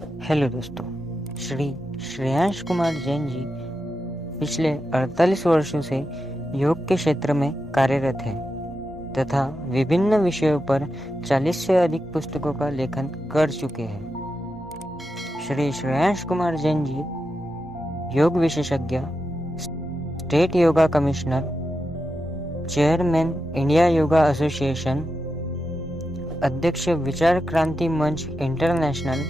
Hello दोस्तों, श्री श्रेयांश कुमार जैन जी पिछले 48 वर्षों से योग के क्षेत्र में कार्यरत हैं तथा विभिन्न विषयों पर 40 से अधिक पुस्तकों का लेखन कर चुके हैं। श्री श्रेयांश कुमार जैन जी योग विशेषज्ञ, state yoga commissioner, chairman India yoga association, अध्यक्ष विचार क्रांति मंच इंटरनेशनल,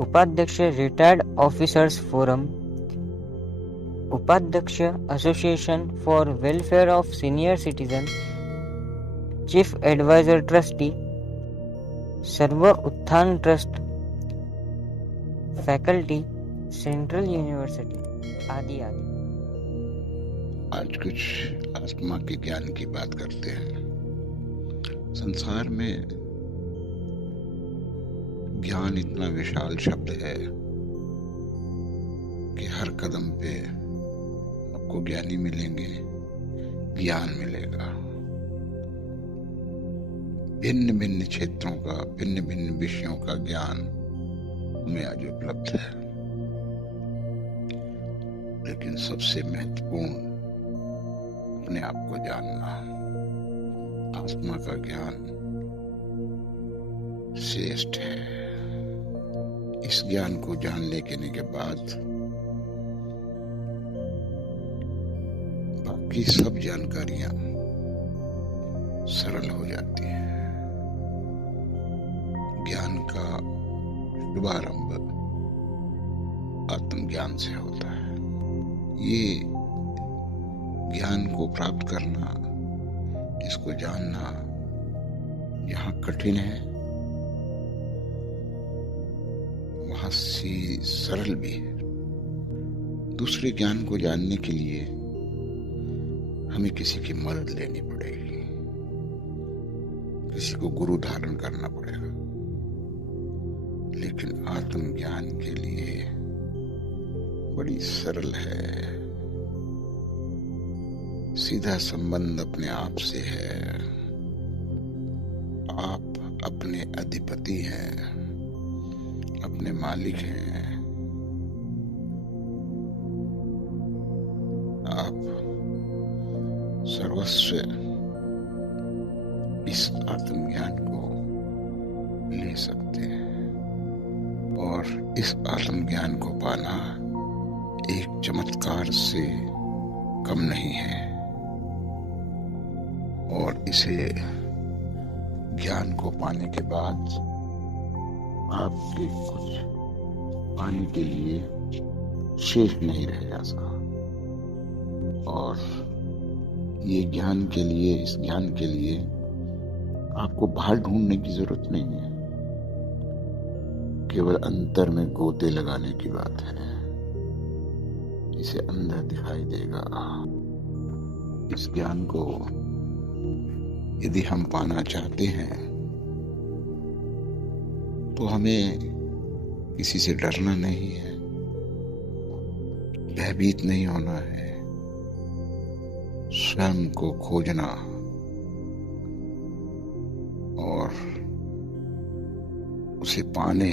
उपाध्यक्ष रिटायर्ड ऑफिसर्स फोरम, उपाध्यक्ष association for welfare of senior citizen, chief advisor trustee, Sarv Utthan trust, faculty, central university आदि आदि। आज कुछ आत्मा के ज्ञान की बात करते हैं। संसार में ज्ञान इतना विशाल शब्द है कि हर कदम पे आपको ज्ञानी मिलेंगे, ज्ञान मिलेगा। भिन्न भिन्न क्षेत्रों का, भिन्न भिन्न विषयों का ज्ञान हमें आज उपलब्ध है, लेकिन सबसे महत्वपूर्ण अपने आप को जानना, आत्मा का ज्ञान श्रेष्ठ है। इस ज्ञान को जान लेने के बाद बाकी सब जानकारियां सरल हो जाती हैं। ज्ञान का शुभारंभ आत्मज्ञान से होता है। ये ज्ञान को प्राप्त करना, इसको जानना यहाँ कठिन है, वहां से सरल भी है। दूसरे ज्ञान को जानने के लिए हमें किसी की मदद लेनी पड़ेगी, किसी को गुरु धारण करना पड़ेगा। लेकिन आत्मज्ञान के लिए बड़ी सरल है, सीधा संबंध अपने आप से है। आप अपने अधिपति हैं, अपने मालिक हैं। आप सर्वस्व इस आत्मज्ञान को ले सकते हैं, और इस आत्मज्ञान को पाना एक चमत्कार से कम नहीं है। और इसे ज्ञान को पाने के बाद आपके कुछ पाने के लिए शेष नहीं रह जाता। और ये ज्ञान के लिए, इस ज्ञान के लिए आपको बाहर ढूंढने की जरूरत नहीं है, केवल अंतर में गोते लगाने की बात है। इसे अंदर दिखाई देगा। इस ज्ञान को यदि हम पाना चाहते हैं तो हमें किसी से डरना नहीं है, भयभीत नहीं होना है। स्वयं को खोजना और उसे पाने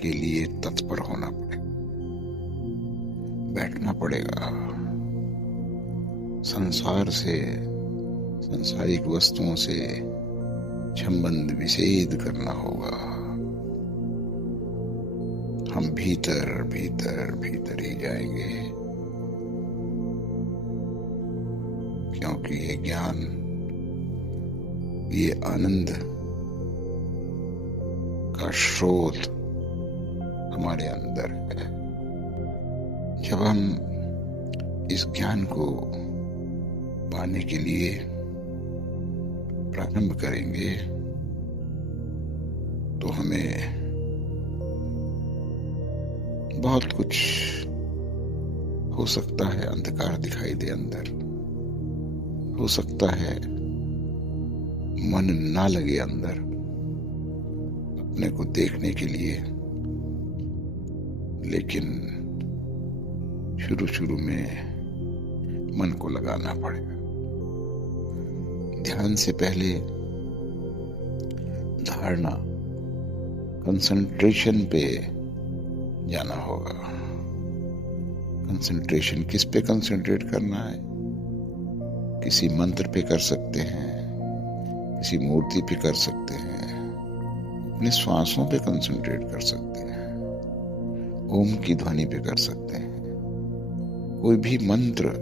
के लिए तत्पर होना पड़ेगा, बैठना पड़ेगा। संसार से, सांसारिक वस्तुओं से संबंध विच्छेद करना होगा। हम भीतर भीतर भीतर ही जाएंगे, क्योंकि ये ज्ञान, ये आनंद का स्रोत हमारे अंदर है। जब हम इस ज्ञान को पाने के लिए प्रारंभ करेंगे तो हमें बहुत कुछ हो सकता है, अंधकार दिखाई दे अंदर, हो सकता है मन ना लगे अंदर अपने को देखने के लिए। लेकिन शुरू में मन को लगाना पड़ेगा। ध्यान से पहले धारणा कंसंट्रेशन पे जाना होगा। कंसंट्रेशन किस पे कंसंट्रेट करना है? किसी मंत्र पे कर सकते हैं, किसी मूर्ति पे कर सकते हैं, अपने श्वासों पे कंसंट्रेट कर सकते हैं, ओम की ध्वनि पे कर सकते हैं, कोई भी मंत्र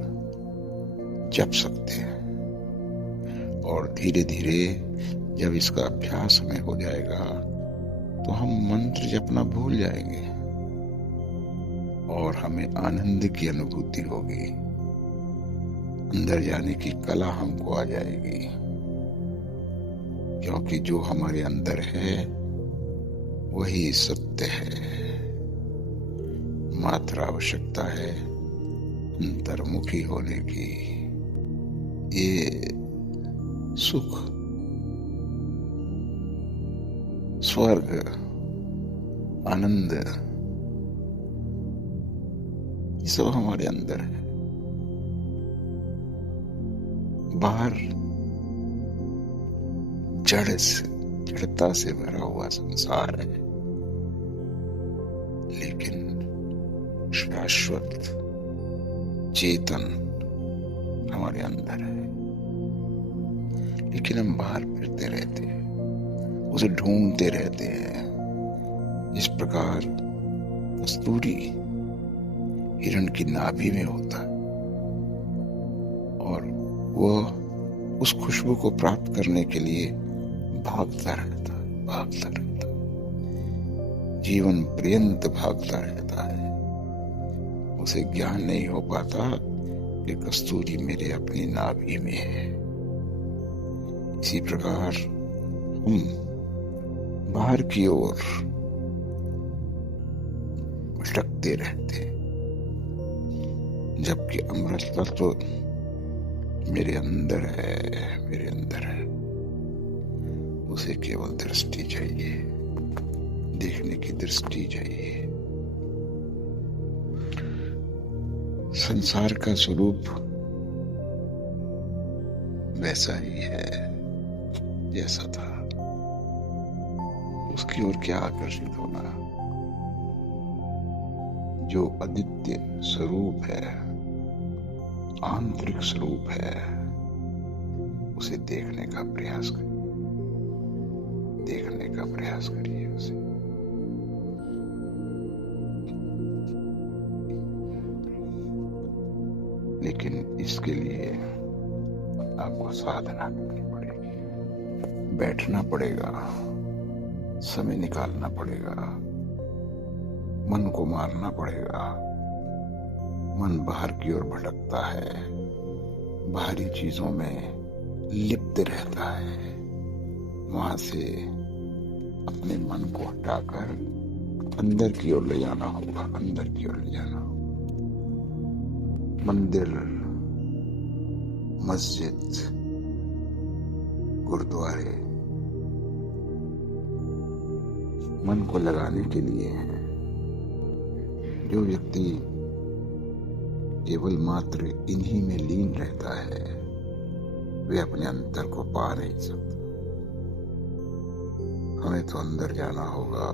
जप सकते हैं। और धीरे धीरे जब इसका अभ्यास हमें हो जाएगा तो हम मंत्र जपना भूल जाएंगे और हमें आनंद की अनुभूति होगी, अंदर जाने की कला हमको आ जाएगी। क्योंकि जो हमारे अंदर है वही सत्य है। मात्र आवश्यकता है अंतर्मुखी होने की। ये सुख, स्वर्ग, आनंद, ये सब हमारे अंदर है। बाहर जड़ता से भरा हुआ संसार है, लेकिन शाश्वत चेतन हमारे अंदर है। लेकिन हम बाहर फिरते रहते हैं, उसे ढूंढते रहते हैं। इस प्रकार कस्तूरी हिरण की नाभि में होता है और वह उस खुशबू को प्राप्त करने के लिए भागता रहता है, जीवन पर्यंत भागता रहता है। उसे ज्ञान नहीं हो पाता कि कस्तूरी मेरे अपनी नाभि में है। इसी प्रकार हम बाहर की ओर भटकते रहते, जबकि अमृत तत्व मेरे अंदर है। उसे केवल दृष्टि चाहिए, देखने की दृष्टि चाहिए। संसार का स्वरूप वैसा ही है जैसा था। उसकी ओर क्या आकर्षित होना? जो अद्वितीय स्वरूप है, आंतरिक स्वरूप है, उसे देखने का प्रयास करिए उसे। लेकिन इसके लिए आपको साधना करनी पड़ेगी, बैठना पड़ेगा, समय निकालना पड़ेगा, मन को मारना पड़ेगा। मन बाहर की ओर भटकता है, बाहरी चीजों में लिप्त रहता है। वहां से अपने मन को हटाकर अंदर की ओर ले जाना होगा, मंदिर, मस्जिद, गुरुद्वारे मन को लगाने के लिए हैं। जो व्यक्ति केवल मात्र इन्हीं में लीन रहता है, वे अपने अंतर को पा नहीं सकते। हमें तो अंदर जाना होगा,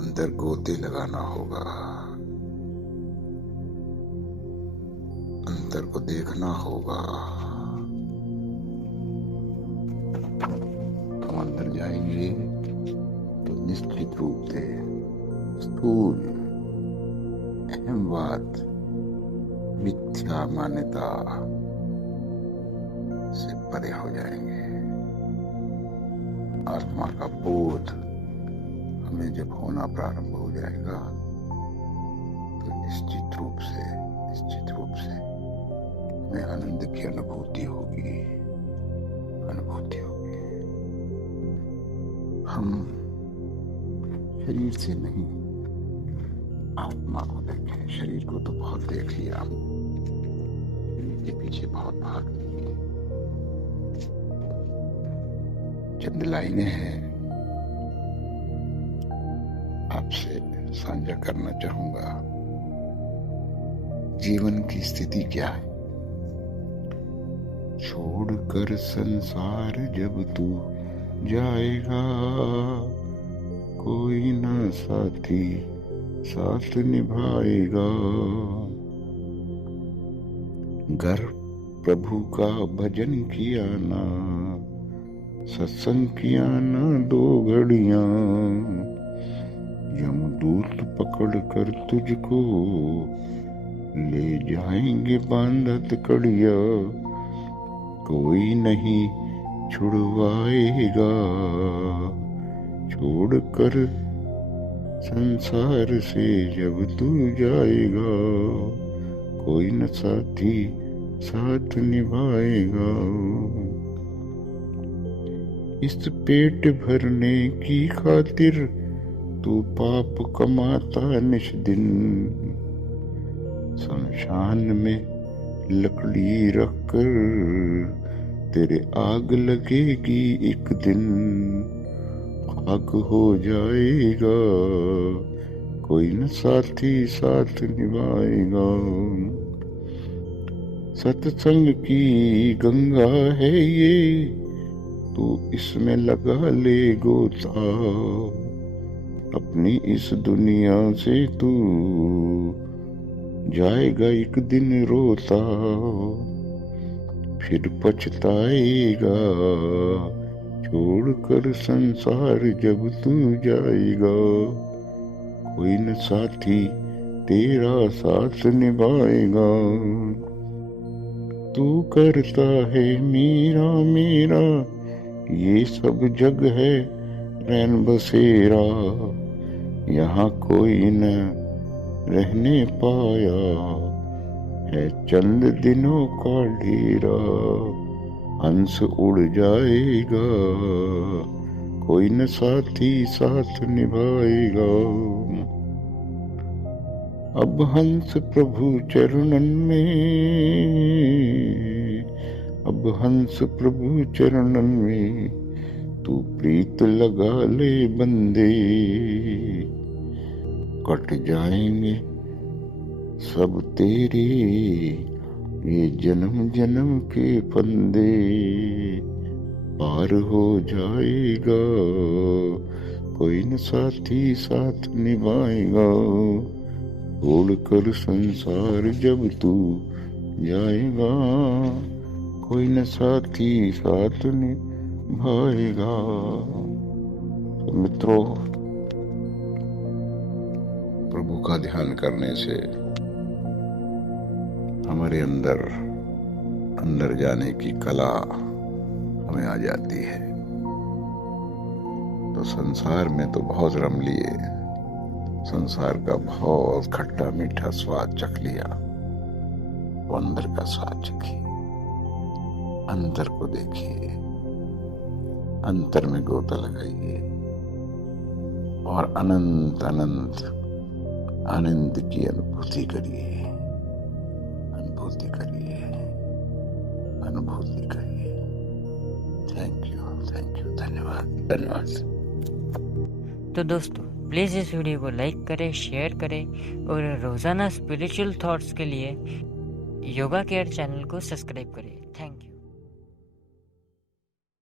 अंदर गोते लगाना होगा, अंतर को देखना होगा। हम अंदर जाएंगे तो निश्चित रूप से स्थूल अहमवाद, मिथ्या मान्यता से परे हो जाएंगे। आत्मा का बोध हमें जब होना प्रारंभ हो जाएगा तो निश्चित रूप से हमें आनंद की अनुभूति होगी। हम शरीर से नहीं आत्मा को देखें। शरीर को तो बहुत देख लिया, शरीर के पीछे बहुत भाग लिए। चंद लाइनें हैं आपसे साझा करना चाहूंगा। जीवन की स्थिति क्या है? छोड़कर संसार जब तू जाएगा, कोई न साथी साथ निभाएगा। घर प्रभु का भजन किया ना, सत्संग किया ना 2 घड़ियां, यमदूत पकड़ कर तुझको ले जाएंगे बांधत कड़िया, कोई नहीं छुड़वाएगा, छोड़कर संसार से जब तू जाएगा, कोई न साथी साथ निभाएगा। इस पेट भरने की खातिर तू पाप कमाता निश दिन, शमशान में लकड़ी रखकर तेरे आग लगेगी एक दिन, खाक हो जाएगा, कोई न साथी साथ निभाएगा। सत्संग की गंगा है ये, तू इसमें लगा ले गोता, अपनी इस दुनिया से तू जाएगा एक दिन रोता, फिर पछताएगा, छोड़कर संसार जब तू जाएगा, कोई न साथी तेरा साथ निभाएगा। तू करता है मेरा मेरा, ये सब जग है रैन बसेरा, यहाँ कोई न रहने पाया है चंद दिनों का ढेरा, हंस उड़ जाएगा, कोई न साथी साथ निभाएगा। अब हंस प्रभु चरणन में, अब हंस प्रभु चरणन में, तू प्रीत लगा ले बंदे, कट जाएंगे सब तेरे ये जन्म जन्म के फंदे, पार हो जाएगा, कोई न साथी साथ निभाएगा, छोड़कर संसार जब तू जाएगा, कोई न साथी साथ निभाएगा। तो मित्रों, प्रभु का ध्यान करने से हमारे अंदर जाने की कला हमें आ जाती है। तो संसार में तो बहुत रम लिए, संसार का बहुत खट्टा मीठा स्वाद चख लिया, वो अंदर का स्वाद चखिए, अंतर को देखिए, अंतर में गोता लगाइए और अनंत अनंत आनंद की अनुभूति करिए, अनुभूति करिए, अनुभूति करिए। थैंक यू, धन्यवाद, धन्यवाद। तो दोस्तों, प्लीज़ इस वीडियो को लाइक करें, शेयर करें और रोज़ाना स्पिरिचुअल थॉट्स के लिए योगा केयर चैनल को सब्सक्राइब करें।